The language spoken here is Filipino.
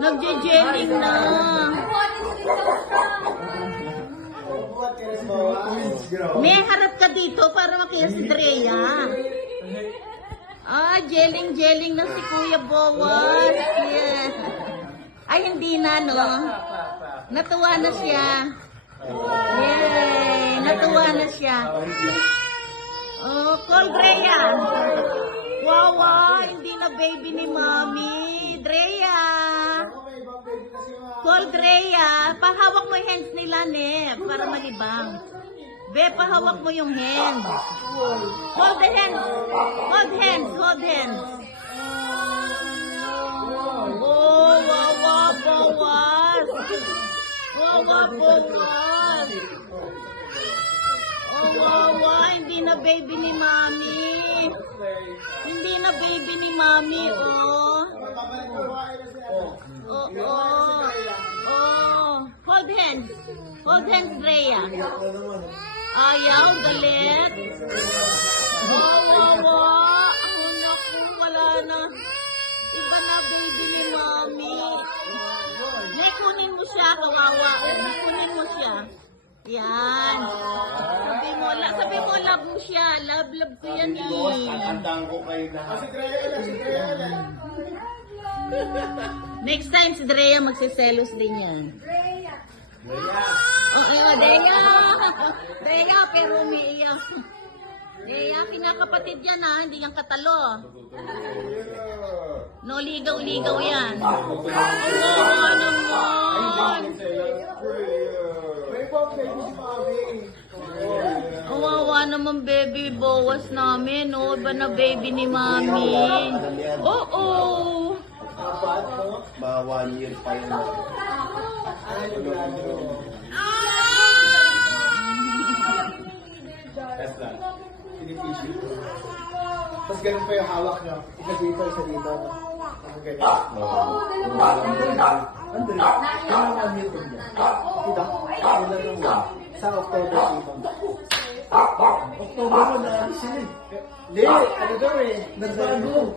Nagje-jelling na. May harap ka dito para makita si Drea. Jelling na si Kuya Bowas. Yeah. Ay, hindi na, no? Natuwa na siya. Yay! Natuwa na siya. Oh, call Drea. Wow, hindi na baby ni Mommy. Drea. Call Drea. Pahawak mo yung hands nila, ne, para malibang. Be, pahawak mo yung hands. Hold the hands. Hold hands. Hold hands. Oh, wow, Bowas. Wow, Bowas. Oh, wow, hindi na baby ni Mommy. Hindi na baby ni Mommy, oh. Hold hands. Hold hands, Drea. Ayaw, galit. Wow. Oh, naku, wala na. Iba na baby ni Mommy. Kunin mo siya, kawawa. Kunin mo siya. Yan. Sabi mo, love mo siya. Love ko yan eh. Tatandaan ko kayo na. Next time si Drea magsiselos din yan. Drea, pero umiiyak. Drea, kinakapatid yan ha, hindi yan katalo. No, ligaw-ligaw yan. Oo, naman. Kawawa naman baby Bowas namin, no? Iba na baby ni Mami. Oo. Mga 1 year pa yun. That's that. Tapos ganun pa yung hawak niya. Isa dito, isa dito. Ang ganyan. Andre, kailan ang YouTube niya? Kita? Kailan mo? Sa October dito. October mo na sila eh. Hindi, ano daw eh. Nagbago.